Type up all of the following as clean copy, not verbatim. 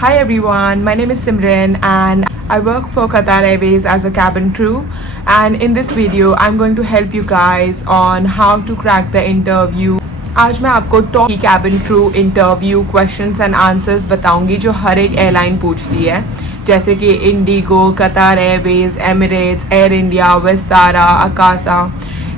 Hi everyone, my name is Simran and I work for Qatar Airways as a cabin crew, and in this video I'm going to help you guys on how to crack the interview. आज मैं आपको top cabin crew interview questions and answers बताऊंगी जो हर एक airline पूछती है, जैसे कि इंडिगो, कतार Airways, Emirates, air India, Vistara, Akasa.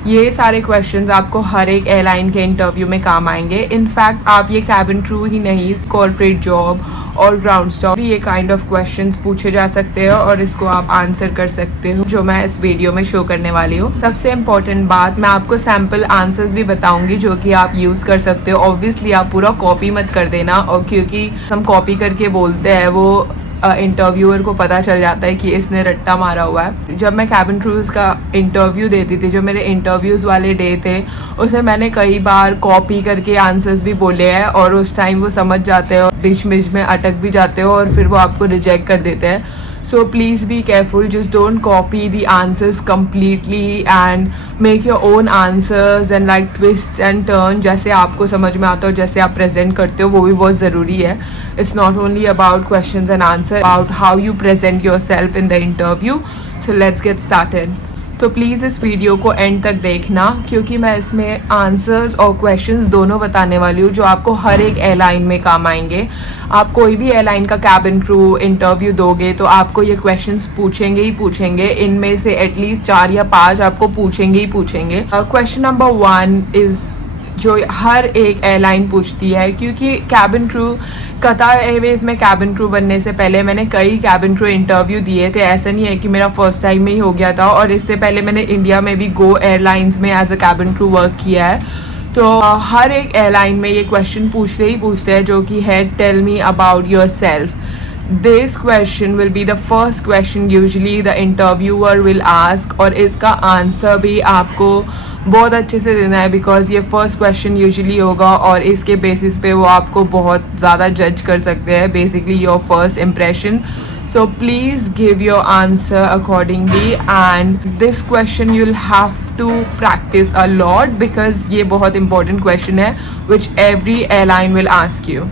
ये सारे क्वेश्चंस आपको हर एक एयरलाइन के इंटरव्यू में काम आएंगे। इनफैक्ट आप ये कैबिन क्रू ही नहीं, कॉर्पोरेट जॉब और ग्राउंड स्टॉप भी ये काइंड ऑफ क्वेश्चंस पूछे जा सकते हो और इसको आप आंसर कर सकते हो, जो मैं इस वीडियो में शो करने वाली हूँ। सबसे इम्पोर्टेंट बात, मैं आपको सैम्पल आंसर्स भी बताऊंगी जो कि आप यूज़ कर सकते हो। ऑब्वियसली आप पूरा कॉपी मत कर देना, और क्योंकि हम कॉपी करके बोलते हैं वो इंटरव्यूअर को पता चल जाता है कि इसने रट्टा मारा हुआ है। जब मैं कैबिन क्रूज़ का इंटरव्यू देती थी, जो मेरे इंटरव्यूज़ वाले डे थे, उसमें मैंने कई बार कॉपी करके आंसर्स भी बोले हैं और उस टाइम वो समझ जाते हो, बीच बीच में अटक भी जाते हो और फिर वो आपको रिजेक्ट कर देते हैं। So please be careful, just don't copy the answers completely and make your own answers and like twist and turn जैसे आपको समझ में आता हो, जैसे आप प्रेजेंट करते हो, वो भी बहुत ज़रूरी है। It's not only about questions and answers, about how you present yourself in the interview. So let's get started. तो प्लीज़ इस वीडियो को एंड तक देखना, क्योंकि मैं इसमें आंसर्स और क्वेश्चंस दोनों बताने वाली हूँ जो आपको हर एक एयरलाइन में काम आएंगे। आप कोई भी एयरलाइन का कैबिन क्रू इंटरव्यू दोगे तो आपको ये क्वेश्चंस पूछेंगे ही पूछेंगे। इनमें से एटलीस्ट 4 या 5 आपको पूछेंगे ही पूछेंगे। क्वेश्चन नंबर 1 इज़ जो हर एक एयरलाइन पूछती है, क्योंकि कैबिन क्रू, कतार एयरवेज में कैबिन क्रू बनने से पहले मैंने कई कैबिन क्रू इंटरव्यू दिए थे। ऐसा नहीं है कि मेरा फर्स्ट टाइम में ही हो गया था, और इससे पहले मैंने इंडिया में भी गो एयरलाइंस में as a cabin crew work किया है। तो हर एक एयरलाइन में ये क्वेश्चन पूछते ही पूछते हैं, जो कि है tell me about yourself. This question will be the first question usually the interviewer will ask, और इसका आंसर भी आपको बहुत अच्छे से देना है, बिकॉज ये फर्स्ट क्वेश्चन यूजुअली होगा और इसके बेसिस पे वो आपको बहुत ज़्यादा जज कर सकते हैं, basically your first impression. So please give your answer accordingly, and this question you'll have to practice a lot because ये बहुत important question है which every airline will ask you.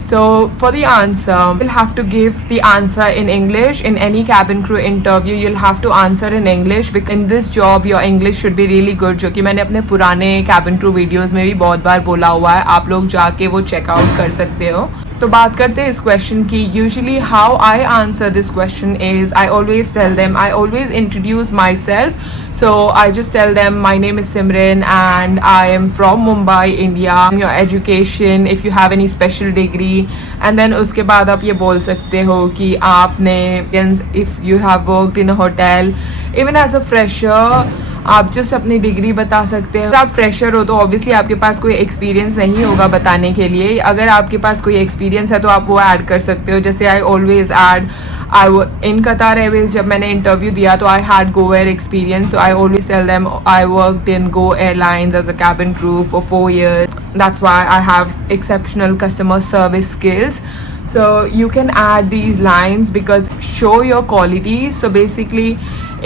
So for the answer, you'll have to give the answer in English. In any cabin crew interview, you'll have to answer in English because in this job your English should be really good, जो कि मैंने अपने पुराने cabin crew videos में भी बहुत बार बोला हुआ है। आप लोग जाके वो check out कर सकते हो। तो बात करते हैं इस क्वेश्चन की। Usually how I answer this question is, I always tell them, I always introduce myself. So I just tell them my name is Simran and I am from Mumbai, India. Your education, if you have any special degree, and then उसके बाद आप ये बोल सकते हो कि आपने, if you have worked in a hotel, even as a fresher आप जस्ट अपनी डिग्री बता सकते हैं। अगर आप फ्रेशर हो तो ऑब्वियसली आपके पास कोई एक्सपीरियंस नहीं होगा बताने के लिए। अगर आपके पास कोई एक्सपीरियंस है तो आप वो ऐड कर सकते हो। जैसे आई ऑलवेज ऐड, इन कतार एयरवेज जब मैंने इंटरव्यू दिया तो I had Go Air experience, so I always tell them I worked in Go airlines as a cabin crew for 4 years. That's why I have exceptional customer service skills. So you can add these lines because show your qualities. So basically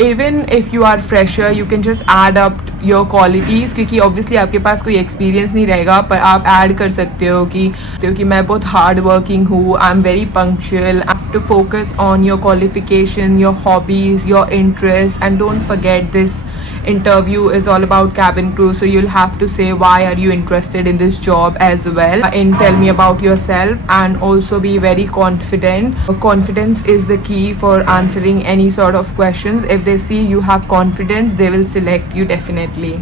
even if you are fresher you can just add up your qualities, क्योंकि obviously आपके पास कोई experience नहीं रहेगा, पर आप add कर सकते हो कि मैं बहुत hard working हूँ, I'm very punctual. I have to focus on your qualification, your hobbies, your interests, and don't forget this interview is all about cabin crew, so you'll have to say why are you interested in this job as well, and tell me about yourself, and also be very confident. Confidence is the key for answering any sort of questions. If they see you have confidence they will select you definitely.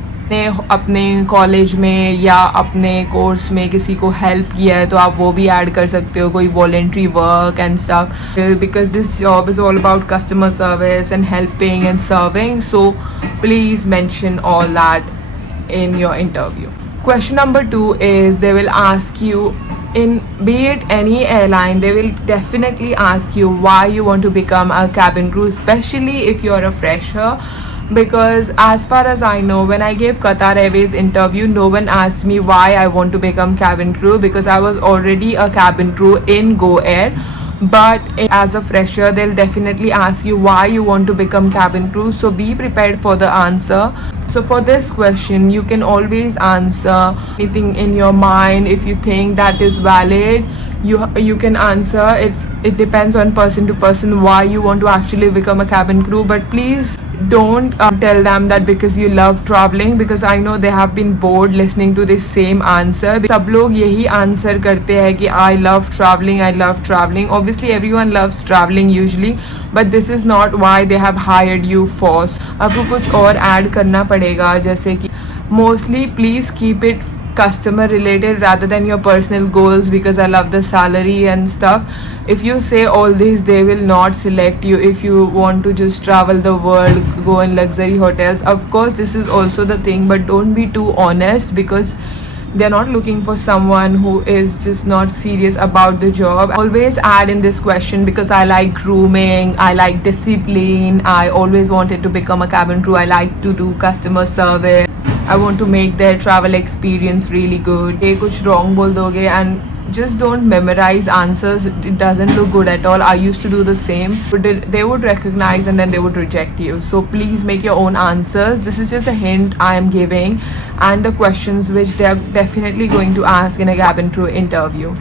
अपने college में या अपने course में किसी को help किया है तो आप वो भी ऐड कर सकते हो, कोई voluntary work and stuff, because this job is all about customer service and helping and serving, so please mention all that in your interview. Question number 2 is they will ask you, in be it any airline, they will definitely ask you why you want to become a cabin crew, especially if you're a fresher. Because as far as I know, when I gave Qatar Airways interview, no one asked me why I want to become cabin crew, because I was already a cabin crew in Go Air. But as a fresher they'll definitely ask you why you want to become cabin crew, so be prepared for the answer. So for this question, you can always answer anything in your mind. If you think that is valid, you can answer. It depends on person to person why you want to actually become a cabin crew. But please don't tell them that because you love traveling, because I know they have been bored listening to this same answer. सब लोग यही answer करते हैं कि I love traveling. Obviously everyone loves traveling usually, but this is not why they have hired you for. आपको कुछ और add करना पड़ेगा, जैसे कि mostly please keep it customer related rather than your personal goals, because I love the salary and stuff. If you say all this, they will not select you. If you want to just travel the world, go in luxury hotels, of course this is also the thing, but don't be too honest, because they're not looking for someone who is just not serious about the job. Always add in this question, because I like grooming, I like discipline, I always wanted to become a cabin crew, I like to do customer service, I want to make their travel experience really good. ये कुछ wrong बोल दोगे, and just don't memorize answers. It doesn't look good at all. I used to do the same. They would recognize and then they would reject you. So please make your own answers. This is just a hint I am giving, and the questions which they are definitely going to ask in a cabin crew interview.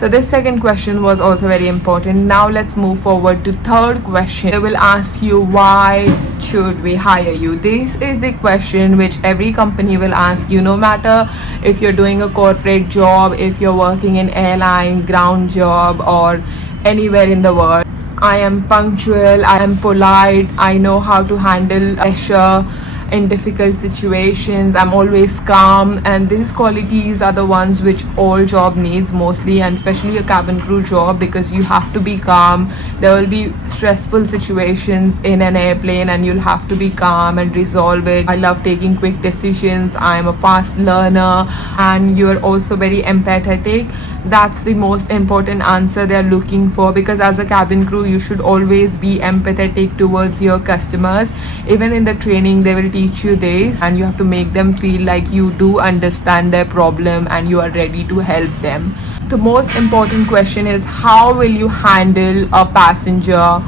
So this second question was also very important. Now let's move forward to third question. They will ask you, why should we hire you? This is the question which every company will ask you, no matter if you're doing a corporate job, if you're working in airline, ground job, or anywhere in the world. I am punctual, I am polite, I know how to handle pressure in difficult situations, I'm always calm, and these qualities are the ones which all job needs mostly, and especially a cabin crew job, because you have to be calm. There will be stressful situations in an airplane and you'll have to be calm and resolve it. I love taking quick decisions, I'm a fast learner, and you're also very empathetic. That's the most important answer they're looking for, because as a cabin crew you should always be empathetic towards your customers. Even in the training they will teach you this, and you have to make them feel like you do understand their problem and you are ready to help them. The most important question is, how will you handle a passenger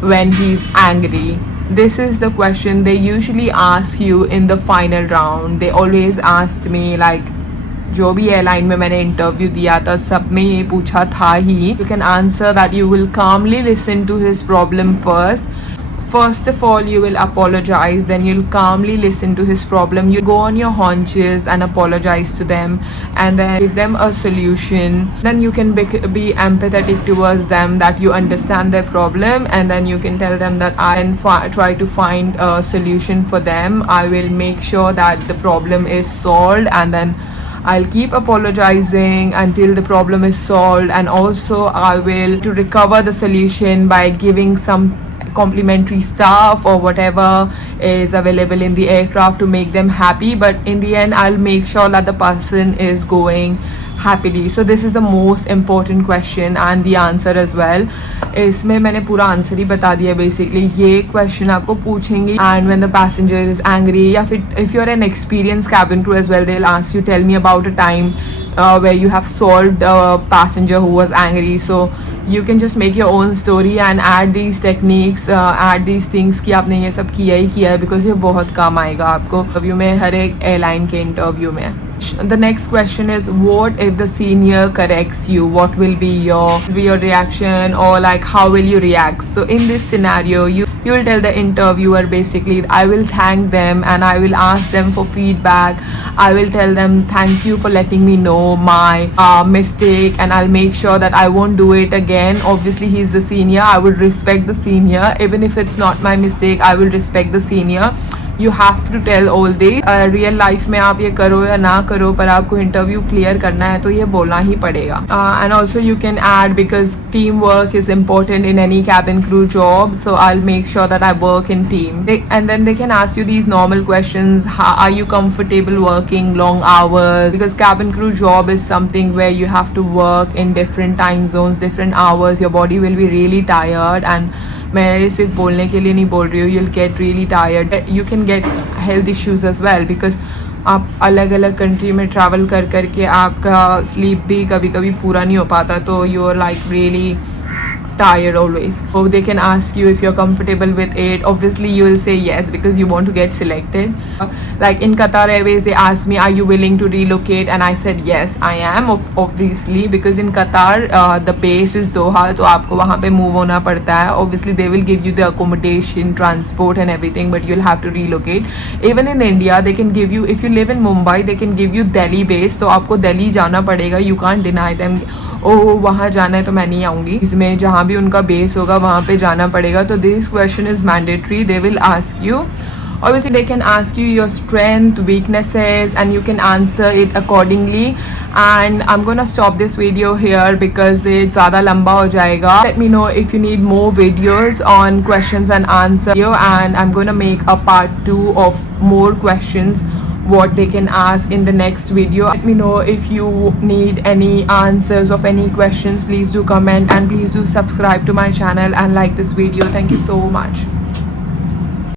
when he's angry? This is the question they usually ask you in the final round. They always asked me, like, जो भी airline में मैंने interview दिया था सब में ये पूछा था ही. You can answer that you will calmly listen to his problem first. First of all, you will apologize, then you'll calmly listen to his problem. You go on your haunches and apologize to them, and then give them a solution. Then you can be empathetic towards them, that you understand their problem, and then you can tell them that I can try to find a solution for them. I will make sure that the problem is solved, and then I'll keep apologizing until the problem is solved, and also I will to recover the solution by giving some complimentary stuff or whatever is available in the aircraft to make them happy. But in the end I'll make sure that the person is going happily. So this is the most important question and the answer as well. इसमें मैंने पूरा answer ही बता दिया basically. ये question आपको पूछेंगे, and when the passenger is angry, या फिर if you're an experienced cabin crew as well, they'll ask you, tell me about a time where you have solved a passenger who was angry. So you can just make your own story and add these techniques, add these things कि आपने ये सब किया ही किया है, because ये बहुत काम आएगा आपको इंटरव्यू में, हर एक एयरलाइन के इंटरव्यू में. The next question is, what if the senior corrects you? What will be your reaction, or like how will you react? So in this scenario, you will tell the interviewer basically, I will thank them and I will ask them for feedback. I will tell them thank you for letting me know my mistake, and I'll make sure that I won't do it again. Obviously he's the senior, I would respect the senior. Even if it's not my mistake, I will respect the senior. You have to tell all this. Real life में आप ये करो या ना करो, पर आपको interview clear करना है तो ये बोलना ही पड़ेगा. And also you can add, because teamwork is important in any cabin crew job, so I'll make sure that I work in team. And then they can ask you these normal questions. Are you comfortable working long hours? Because cabin crew job is something where you have to work in different time zones, different hours. Your body will be really tired, and मैं सिर्फ बोलने के लिए नहीं बोल रही हूँ, you'll get really tired. You can get health issues as well, because आप अलग अलग कंट्री में ट्रैवल कर कर के आपका स्लीप भी कभी कभी पूरा नहीं हो पाता, तो you are like really tired always. So they can ask you if you're comfortable with it. Obviously you will say yes because you want to get selected. Like in Qatar Airways, they asked me, are you willing to relocate? And I said yes, I am, obviously, because in Qatar the base is Doha, तो आपको वहाँ पे move होना पड़ता है. Obviously they will give you the accommodation, transport and everything, but you'll have to relocate. Even in India they can give you, if you live in Mumbai, they can give you Delhi base, तो आपको दिल्ली जाना पड़ेगा. You can't deny them, ओह वहाँ जाना है तो मैं नहीं आऊँगी. इसमें जहाँ भी उनका बेस होगा वहाँ पे जाना पड़ेगा. तो this question is mandatory. They will ask you. Obviously they can ask you your strength, weaknesses, and you can answer it accordingly. And I'm gonna stop this video here because it's ज़्यादा लंबा हो जाएगा. Let me know if you need more videos on questions and answers, and I'm gonna make a part 2 of more questions what they can ask in the next video. Let me know if you need any answers of any questions. Please do comment and please do subscribe to my channel and like this video. Thank you so much.